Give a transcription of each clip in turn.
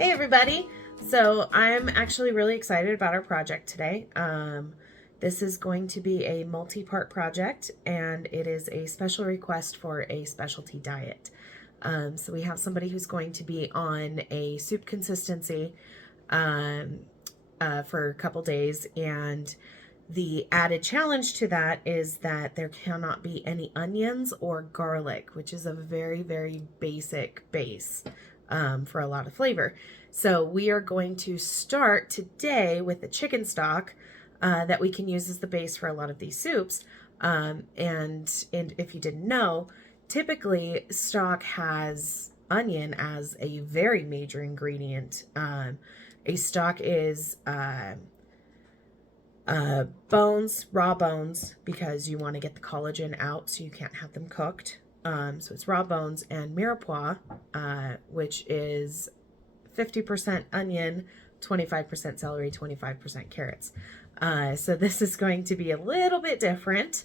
Hey everybody! So I'm actually really excited about our project today. This is going to be a multi-part project, and it is a special request for a specialty diet. So we have somebody who's going to be on a soup consistency for a couple days, and the added challenge to that is that there cannot be any onions or garlic, which is a very, very basic base for a lot of flavor. So we are going to start today with the chicken stock that we can use as the base for a lot of these soups. And if you didn't know, typically stock has onion as a very major ingredient. A stock is bones, raw bones, because you want to get the collagen out, so you can't have them cooked. So it's raw bones and mirepoix, which is 50% onion, 25% celery, 25% carrots. So this is going to be a little bit different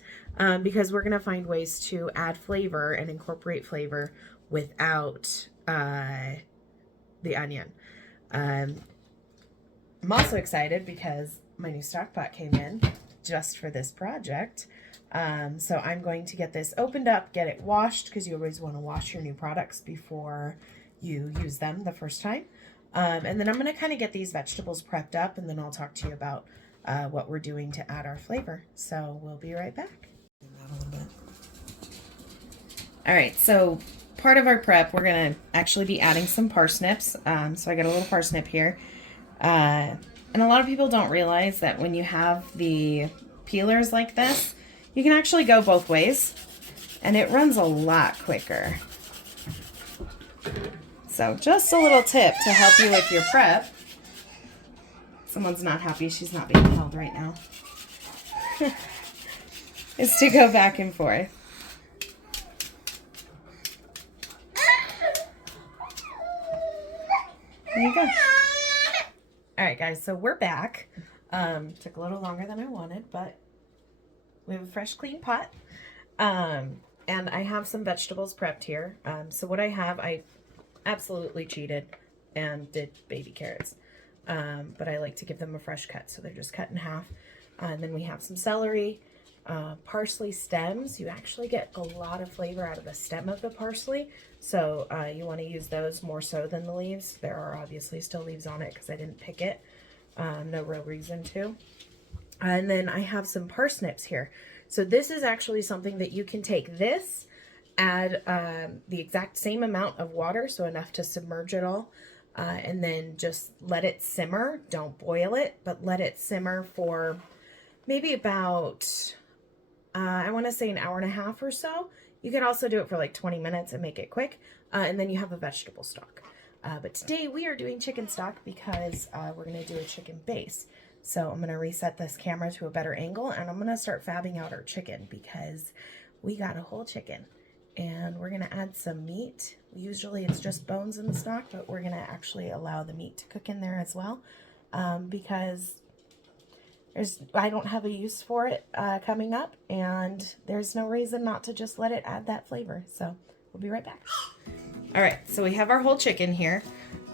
because we're going to find ways to add flavor and incorporate flavor without the onion. I'm also excited because my new stock pot came in just for this project. So I'm going to get this opened up, get it washed, because you always want to wash your new products before you use them the first time. And then I'm going to kind of get these vegetables prepped up, and then I'll talk to you about what we're doing to add our flavor. So we'll be right back. All right, so part of our prep, we're going to actually be adding some parsnips. So I got a little parsnip here. And a lot of people don't realize that when you have the peelers like this, you can actually go both ways, and it runs a lot quicker. So just a little tip to help you with your prep. Someone's not happy she's not being held right now. Is to go back and forth. There you go. All right, guys, so we're back. Took a little longer than I wanted, but we have a fresh, clean pot. And I have some vegetables prepped here. So what I absolutely cheated and did baby carrots. But I like to give them a fresh cut, so they're just cut in half. And then we have some celery, parsley stems. You actually get a lot of flavor out of the stem of the parsley, so you want to use those more so than the leaves. There are obviously still leaves on it because I didn't pick it. No real reason to. And then I have some parsnips here. So this is actually something that you can take this, add the exact same amount of water, so enough to submerge it all, and then just let it simmer. Don't boil it, but let it simmer for maybe about, I want to say an hour and a half or so. You could also do it for like 20 minutes and make it quick, and then you have a vegetable stock. But today we are doing chicken stock because we're going to do a chicken base. So I'm going to reset this camera to a better angle, and I'm going to start fabbing out our chicken because we got a whole chicken. And we're going to add some meat. Usually it's just bones in the stock, but we're going to actually allow the meat to cook in there as well because I don't have a use for it coming up, and there's no reason not to just let it add that flavor. So we'll be right back. All right, so we have our whole chicken here.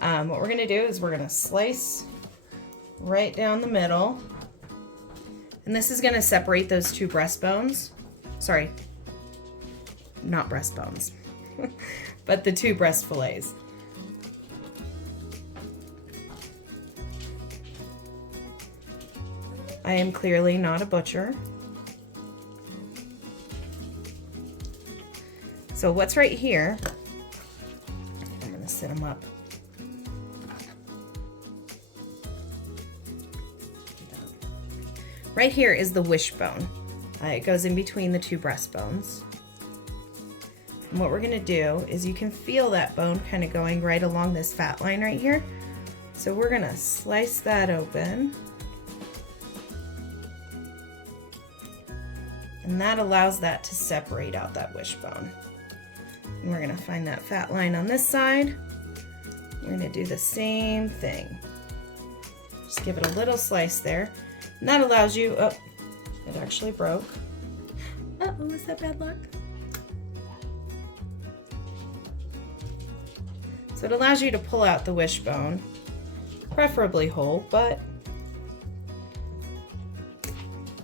What we're going to do is we're going to slice right down the middle, and this is going to separate those two breastbones. Sorry, not breastbones, but the two breast fillets. I am clearly not a butcher. So what's right here, I'm going to sit them up. Right here is the wishbone. It goes in between the two breastbones. And what we're going to do is you can feel that bone kind of going right along this fat line right here. So we're going to slice that open. And that allows that to separate out that wishbone. And we're going to find that fat line on this side. We're going to do the same thing. Just give it a little slice there. And that allows you, oh, it actually broke. Uh-oh, is that bad luck? So it allows you to pull out the wishbone preferably whole, but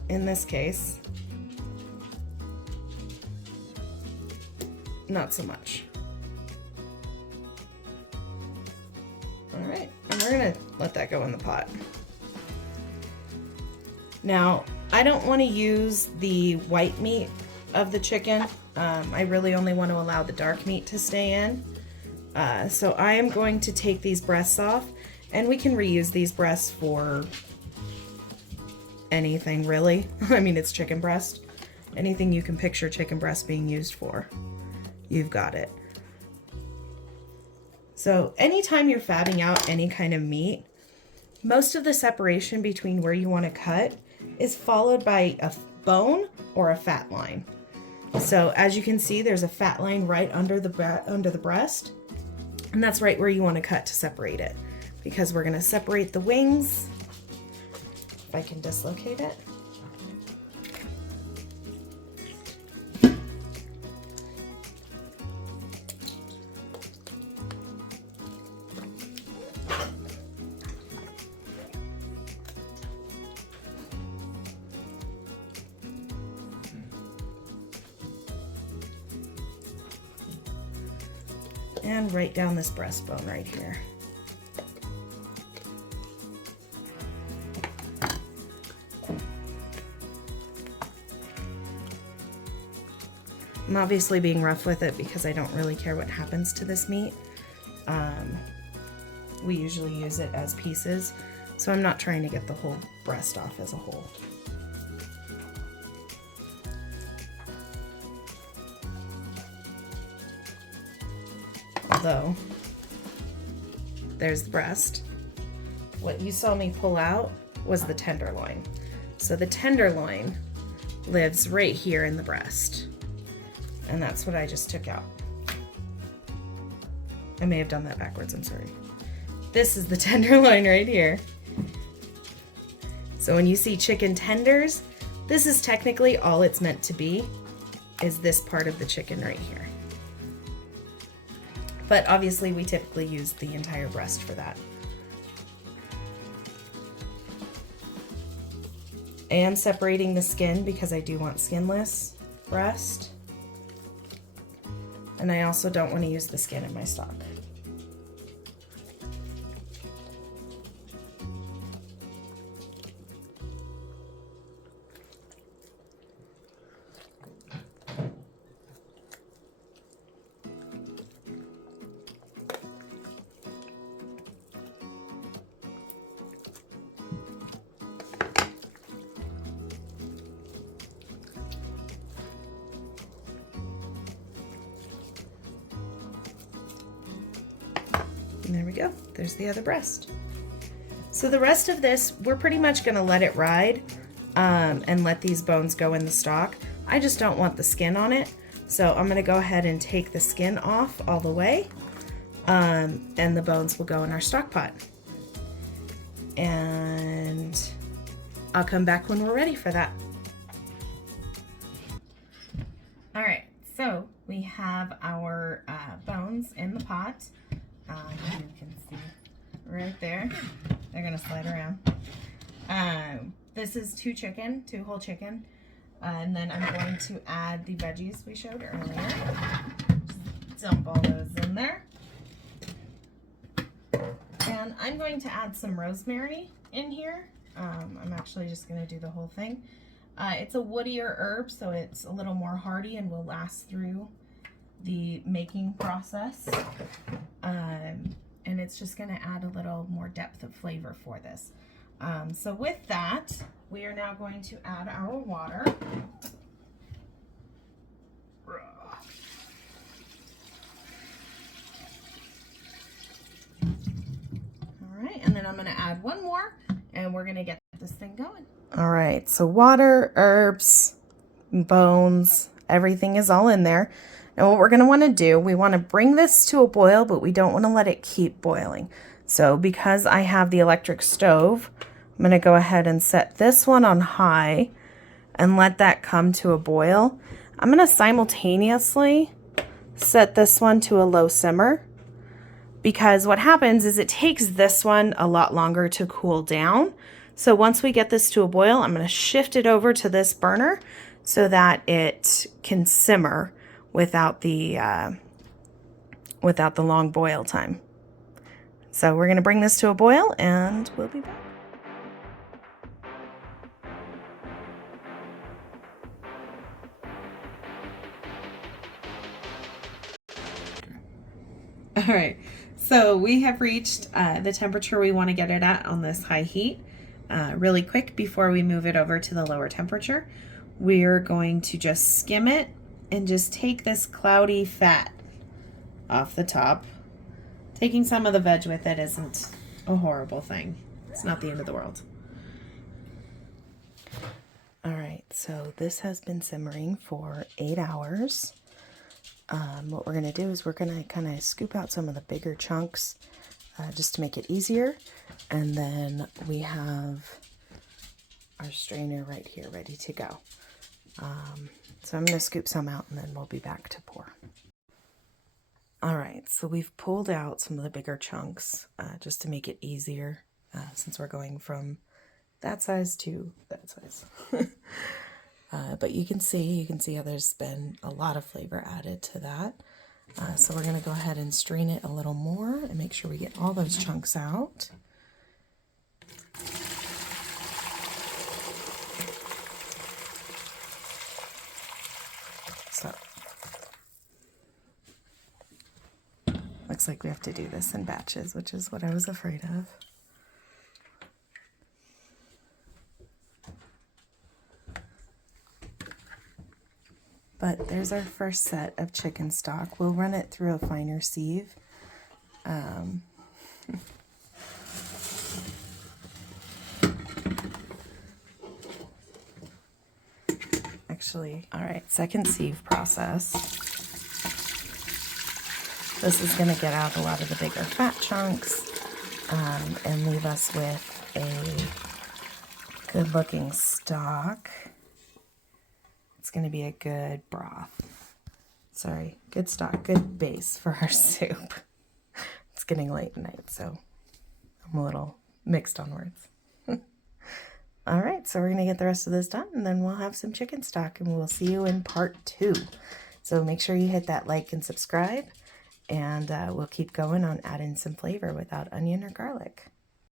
in this case, not so much. All right, and we're gonna let that go in the pot. Now, I don't want to use the white meat of the chicken. I really only want to allow the dark meat to stay in. So I am going to take these breasts off, and we can reuse these breasts for anything really. I mean, it's chicken breast. Anything you can picture chicken breast being used for, you've got it. So anytime you're fabbing out any kind of meat, most of the separation between where you want to cut is followed by a bone or a fat line. So as you can see, there's a fat line right under the breast, and that's right where you want to cut to separate it, because we're going to separate the wings. If I can dislocate it. And right down this breastbone right here. I'm obviously being rough with it because I don't really care what happens to this meat. We usually use it as pieces, so I'm not trying to get the whole breast off as a whole. Although, there's the breast. What you saw me pull out was the tenderloin. So the tenderloin lives right here in the breast. And that's what I just took out. I may have done that backwards, I'm sorry. This is the tenderloin right here. So when you see chicken tenders, this is technically all it's meant to be, is this part of the chicken right here. But obviously we typically use the entire breast for that. I am separating the skin because I do want skinless breast. And I also don't want to use the skin in my stock. And there we go, there's the other breast. So the rest of this, we're pretty much gonna let it ride and let these bones go in the stock. I just don't want the skin on it. So I'm gonna go ahead and take the skin off all the way, and the bones will go in our stock pot. And I'll come back when we're ready for that. All right, so we have our bones in the pot. You can see right there. They're gonna slide around. This is two whole chicken. And then I'm going to add the veggies we showed earlier. Just dump all those in there. And I'm going to add some rosemary in here. I'm actually just gonna do the whole thing. It's a woodier herb, so it's a little more hardy and will last through the making process. And it's just going to add a little more depth of flavor for this. So with that, we are now going to add our water. All right, and then I'm going to add one more, and we're going to get this thing going. All right, so water, herbs, bones, everything is all in there. And what we're going to want to do, we want to bring this to a boil, but we don't want to let it keep boiling. So because I have the electric stove, I'm going to go ahead and set this one on high and let that come to a boil. I'm going to simultaneously set this one to a low simmer. because what happens is it takes this one a lot longer to cool down. So once we get this to a boil, I'm going to shift it over to this burner so that it can simmer without the long boil time. So we're going to bring this to a boil and we'll be back. All right, so we have reached the temperature we want to get it at on this high heat. Really quick before we move it over to the lower temperature, we're going to just skim it and just take this cloudy fat off the top. Taking some of the veg with it isn't a horrible thing. It's not the end of the world. All right, so this has been simmering for 8 hours. What we're going to do is we're going to kind of scoop out some of the bigger chunks just to make it easier. And then we have our strainer right here ready to go. So I'm going to scoop some out and then we'll be back to pour. All right, so we've pulled out some of the bigger chunks just to make it easier since we're going from that size to that size. But you can see how there's been a lot of flavor added to that. So we're going to go ahead and strain it a little more and make sure we get all those chunks out. So looks like we have to do this in batches, which is what I was afraid of. But there's our first set of chicken stock. We'll run it through a finer sieve. Actually, all right, second sieve process. This is going to get out a lot of the bigger fat chunks and leave us with a good looking stock. It's going to be a good broth. Sorry, good stock, good base for our soup. It's getting late at night, so I'm a little mixed on words. All right, so we're going to get the rest of this done, and then we'll have some chicken stock, and we'll see you in part 2. So make sure you hit that like and subscribe, and we'll keep going on adding some flavor without onion or garlic.